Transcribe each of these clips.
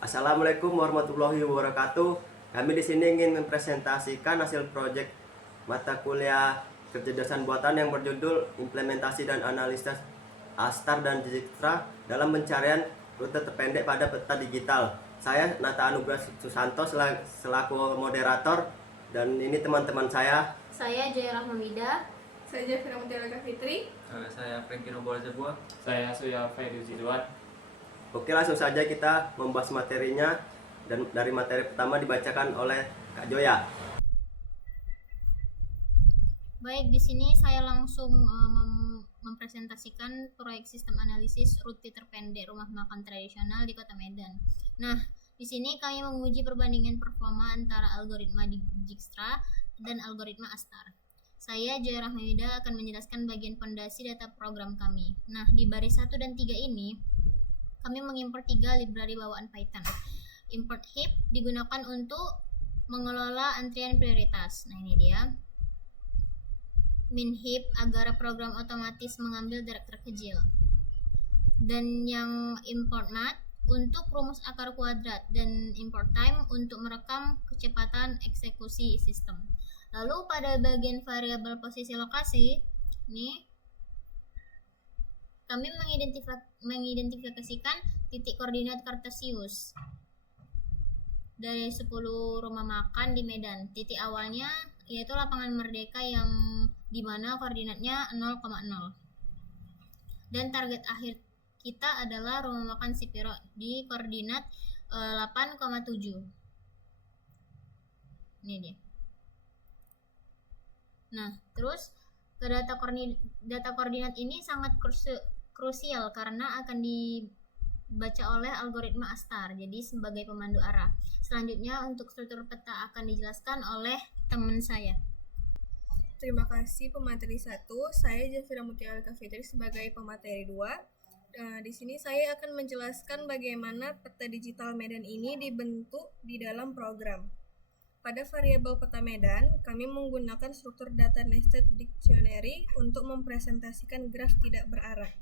Assalamualaikum warahmatullahi wabarakatuh. Kami di sini ingin mempresentasikan hasil proyek mata kuliah kecerdasan buatan yang berjudul Implementasi dan Analisis Astar dan Dijkstra dalam pencarian rute terpendek pada peta digital. Saya Nata Anugrah Susanto selaku moderator, dan ini teman-teman saya. Saya Jaya Rahmamida. Saya Jafira Mutiara Fitri. Saya Franky Nobola Jabua. Saya Suya Faidu Zidwan. Oke, langsung saja kita membahas materinya, dan dari materi pertama dibacakan oleh Kak Joya. Baik, di sini saya langsung mempresentasikan proyek sistem analisis rute terpendek rumah makan tradisional di Kota Medan. Nah, di sini kami menguji perbandingan performa antara algoritma Dijkstra dan algoritma Astar. Saya Jaya Rahmawida akan menjelaskan bagian fondasi data program kami. Nah, di baris 1 dan 3 ini kami mengimport 3 library bawaan Python. Import heap digunakan untuk mengelola antrian prioritas. Nah, ini dia. Min heap agar program otomatis mengambil jarak terkecil. Dan yang import math untuk rumus akar kuadrat, dan import time untuk merekam kecepatan eksekusi sistem. Lalu pada bagian variabel posisi lokasi, ini kami mengidentifikasikan titik koordinat Kartesius dari 10 rumah makan di Medan. Titik awalnya yaitu lapangan Merdeka yang dimana koordinatnya 0,0. Dan target akhir kita adalah rumah makan Sipiro di koordinat 8,7. Ini dia. Nah, terus ke data koordinat ini sangat krusial karena akan dibaca oleh algoritma Astar, jadi sebagai pemandu arah. Selanjutnya untuk struktur peta akan dijelaskan oleh teman saya. Terima kasih pemateri 1. Saya Jafira Mutiara Fitri sebagai pemateri 2. Di sini saya akan menjelaskan bagaimana peta digital Medan ini dibentuk di dalam program. Pada variabel peta Medan, kami menggunakan struktur data nested dictionary untuk mempresentasikan graf tidak berarah.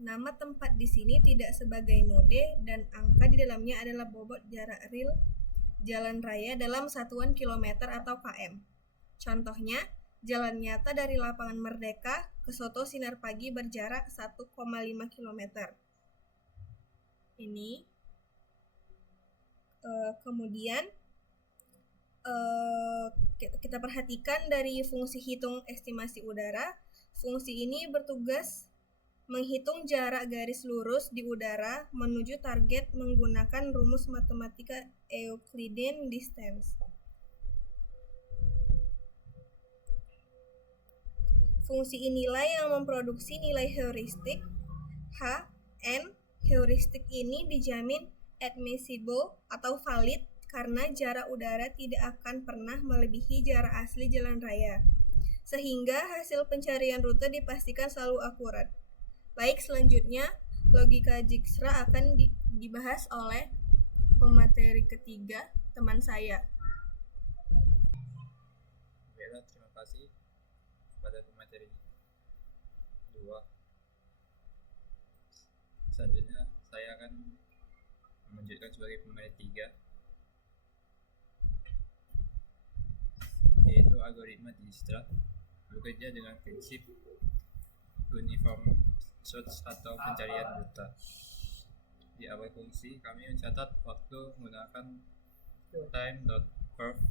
Nama tempat di sini tidak sebagai node, dan angka di dalamnya adalah bobot jarak real jalan raya dalam satuan kilometer atau km. Contohnya, jalan nyata dari lapangan Merdeka ke Soto Sinar Pagi berjarak 1,5 km. Ini. Kemudian, kita perhatikan dari fungsi hitung estimasi udara. Fungsi ini bertugas menghitung jarak garis lurus di udara menuju target menggunakan rumus matematika Euclidean distance. Fungsi inilah yang memproduksi nilai heuristik H, N. Heuristik ini dijamin admissible atau valid karena jarak udara tidak akan pernah melebihi jarak asli jalan raya, sehingga hasil pencarian rute dipastikan selalu akurat. Baik, selanjutnya logika Dijkstra akan dibahas oleh pemateri ketiga, teman saya. Baiklah, terima kasih pada pemateri 2. Selanjutnya saya akan melanjutkan sebagai pemateri 3, yaitu algoritma Dijkstra bekerja dengan prinsip uniform search atau pencarian rute. Di awal fungsi kami mencatat waktu menggunakan time.curve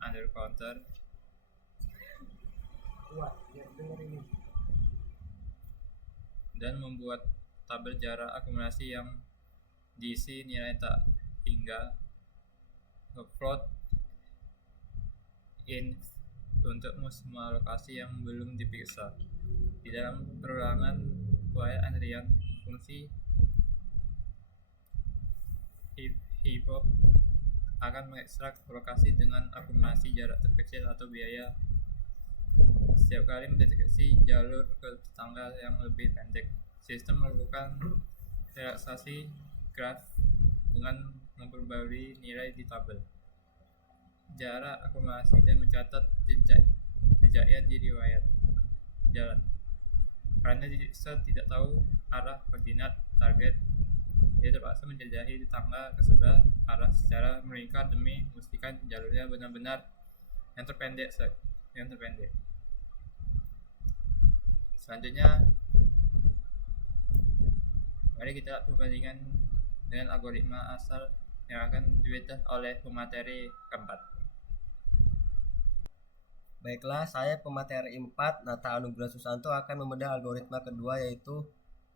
under counter dan membuat tabel jarak akumulasi yang diisi nilai tak hingga plot in untuk semua lokasi yang belum diperiksa. Di dalam perulangan buaya antrian fungsi hip-hop akan mengekstrak lokasi dengan akumulasi jarak terkecil atau biaya setiap kali mendeteksi jalur ke tetangga yang lebih pendek. Sistem melakukan relaksasi graf dengan memperbarui nilai di tabel jarak akumulasi dan mencatat jejaknya di riwayat jalan. Karena Dijkstra tidak tahu arah koordinat target, dia terpaksa menjelajahi tetangga ke sebelah arah secara meningkat demi memastikan jalurnya benar-benar yang terpendek. Selanjutnya, mari kita perbandingan dengan algoritma asal yang akan dibedah oleh pemateri keempat. Baiklah, saya pemateri 4, Nata Anugrah Susanto akan membedah algoritma kedua yaitu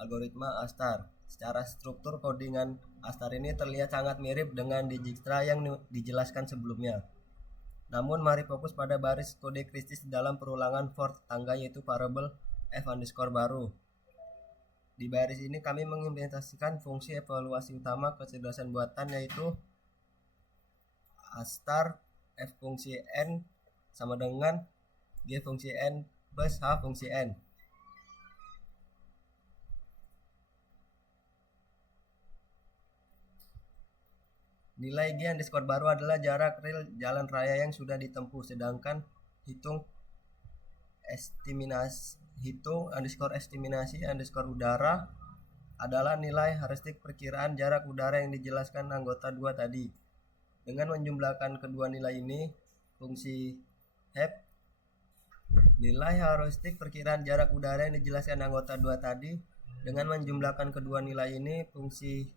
algoritma Astar. Secara struktur codingan Astar ini terlihat sangat mirip dengan Dijkstra yang dijelaskan sebelumnya. Namun mari fokus pada baris kode kristis dalam perulangan for tetangga yaitu variabel f underscore baru. Di baris ini kami mengimplementasikan fungsi evaluasi utama kecerdasan buatan yaitu Astar f fungsi n sama dengan g fungsi n plus h fungsi n. Nilai g underscore baru adalah jarak real jalan raya yang sudah ditempuh, sedangkan hitung underscore estimasi underscore udara adalah nilai heuristik perkiraan jarak udara yang dijelaskan anggota 2 tadi. Dengan menjumlahkan kedua nilai ini, fungsi HEP nilai heuristik perkiraan jarak udara yang dijelaskan anggota 2 tadi, dengan menjumlahkan kedua nilai ini, fungsi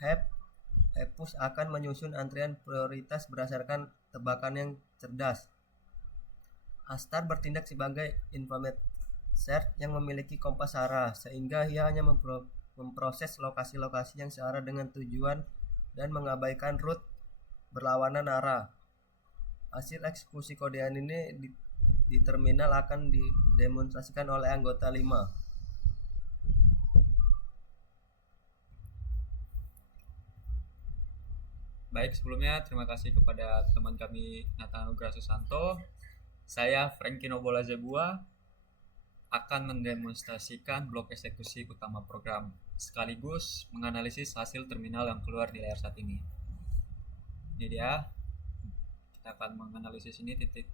HEPUS akan menyusun antrian prioritas berdasarkan tebakan yang cerdas. Astar bertindak sebagai informant search yang memiliki kompas arah, sehingga ia hanya memproses lokasi-lokasi yang searah dengan tujuan dan mengabaikan route berlawanan arah. Hasil eksekusi kodean ini di terminal akan didemonstrasikan oleh anggota 5. Baik, sebelumnya terima kasih kepada teman kami Nata Anugrah Susanto. Saya Frankino Bolazebua akan mendemonstrasikan blok eksekusi utama program sekaligus menganalisis hasil terminal yang keluar di layar saat ini. Ini dia, kita akan menganalisis ini titik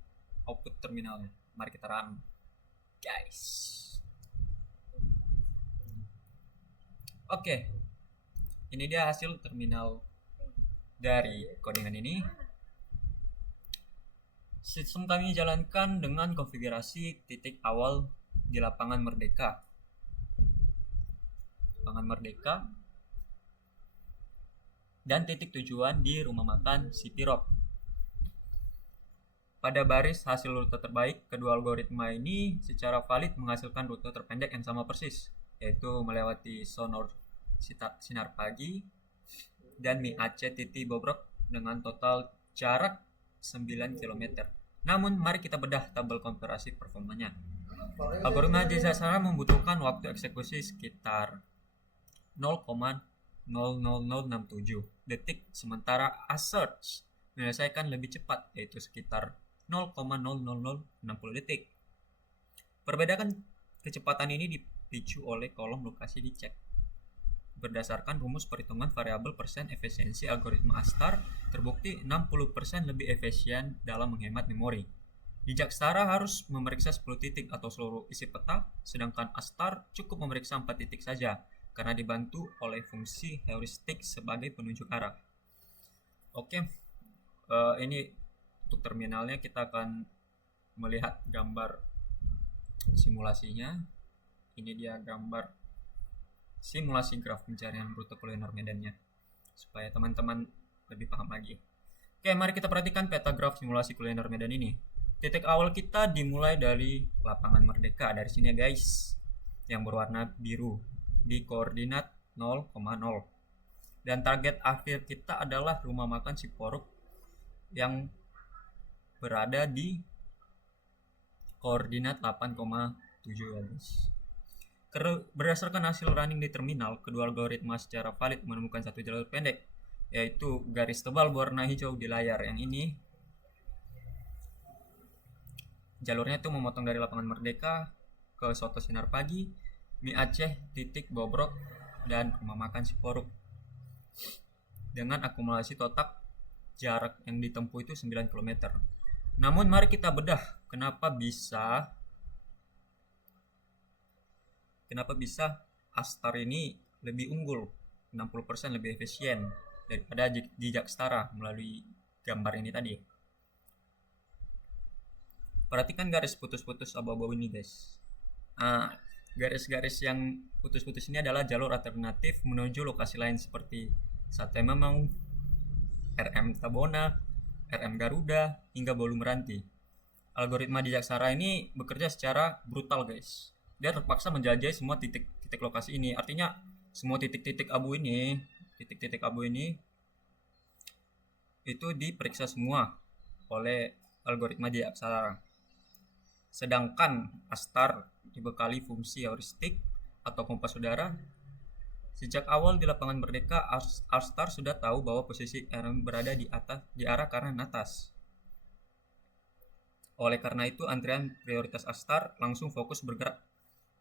output terminalnya. Mari kita run, guys. Oke, ini dia hasil terminal dari codingan ini. Sistem kami jalankan dengan konfigurasi titik awal di lapangan Merdeka. Dan titik tujuan di rumah makan City Rock. Pada baris hasil rute terbaik, kedua algoritma ini secara valid menghasilkan rute terpendek yang sama persis, yaitu melewati Sonor Sinar Pagi dan Mi Aceh Titi Bobrok dengan total jarak 9 km. Namun mari kita bedah tabel komparasi performanya. Algoritma Dijkstra membutuhkan waktu eksekusi sekitar 0,00067 detik, sementara Asearch menyelesaikan lebih cepat, yaitu sekitar 0,00060 detik. Perbedaan kecepatan ini dipicu oleh kolom lokasi dicek. Berdasarkan rumus perhitungan variabel persen efisiensi algoritma Astar, terbukti 60% lebih efisien dalam menghemat memori. Dijkstra harus memeriksa 10 titik atau seluruh isi peta, sedangkan Astar cukup memeriksa 4 titik saja karena dibantu oleh fungsi heuristik sebagai penunjuk arah. Oke, ini untuk terminalnya kita akan melihat gambar simulasinya. Ini dia gambar simulasi graf pencarian rute kuliner Medannya supaya teman-teman lebih paham lagi. Oke, mari kita perhatikan peta graf simulasi kuliner Medan ini. Titik awal kita dimulai dari lapangan Merdeka, dari sini guys, yang berwarna biru di koordinat 0,0. Dan target akhir kita adalah rumah makan Ciporuk yang berada di koordinat 8,5. tujuan. Karena berdasarkan hasil running di terminal, kedua algoritma secara valid menemukan satu jalur pendek, yaitu garis tebal berwarna hijau di layar. Yang ini jalurnya itu memotong dari Lapangan Merdeka ke Soto Sinar Pagi, Mie Aceh, Titik Bobrok, dan Rumah Makan Siporuk. Dengan akumulasi total jarak yang ditempuh itu 9 km. Namun mari kita bedah kenapa bisa Astar ini lebih unggul, 60% lebih efisien daripada Dijkstara melalui gambar ini tadi. Perhatikan garis putus-putus abu-abu ini, guys. Garis-garis yang putus-putus ini adalah jalur alternatif menuju lokasi lain seperti Sate Mamau, RM Tabona, RM Garuda, hingga Bolu Meranti. Algoritma Dijkstara ini bekerja secara brutal, guys. Dia terpaksa menjelajahi semua titik-titik lokasi ini. Artinya semua titik-titik abu ini itu diperiksa semua oleh algoritma Dijkstara. Sedangkan Astar dibekali fungsi heuristik atau kompas udara. Sejak awal di Lapangan Merdeka, Astar sudah tahu bahwa posisi RM berada di arah kanan atas. Oleh karena itu, antrian prioritas Astar langsung fokus bergerak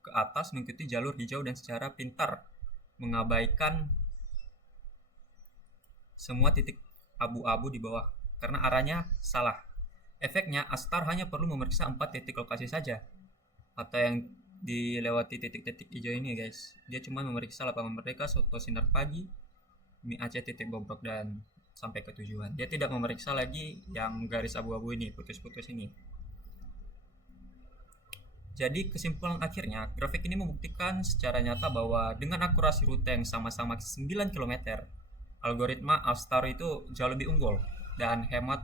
ke atas mengikuti jalur hijau dan secara pintar mengabaikan semua titik abu-abu di bawah karena arahnya salah. Efeknya, Astar hanya perlu memeriksa 4 titik lokasi saja, atau yang dilewati titik-titik hijau ini, guys. Dia cuma memeriksa Lapangan Merdeka, Soto Sinar Pagi, Mie Aceh, Titik Bobrok, dan sampai ke tujuan. Dia tidak memeriksa lagi yang garis abu-abu ini, putus-putus ini. Jadi kesimpulan akhirnya, grafik ini membuktikan secara nyata bahwa dengan akurasi rute yang sama-sama 9 km, algoritma Astar itu jauh lebih unggul dan hemat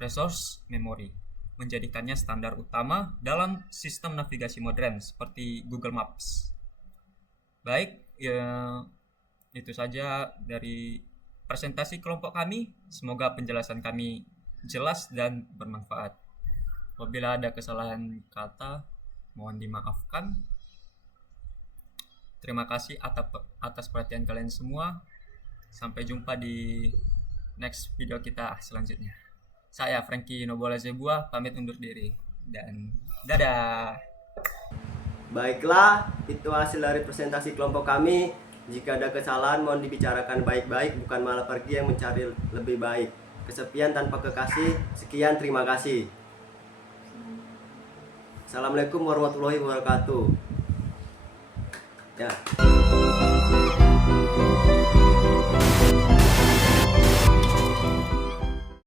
resource memori, menjadikannya standar utama dalam sistem navigasi modern seperti Google Maps. Baik, ya, itu saja dari presentasi kelompok kami. Semoga penjelasan kami jelas dan bermanfaat. Apabila ada kesalahan kata, mohon dimaafkan. Terima kasih atas perhatian kalian semua. Sampai jumpa di next video kita selanjutnya. Saya Frankie Nobola Zebua pamit undur diri dan dadah. Baiklah, itu hasil dari presentasi kelompok kami. Jika ada kesalahan mohon dibicarakan baik-baik, bukan malah pergi yang mencari lebih baik. Kesepian tanpa kekasih. Sekian, terima kasih. Assalamualaikum warahmatullahi wabarakatuh. Ya.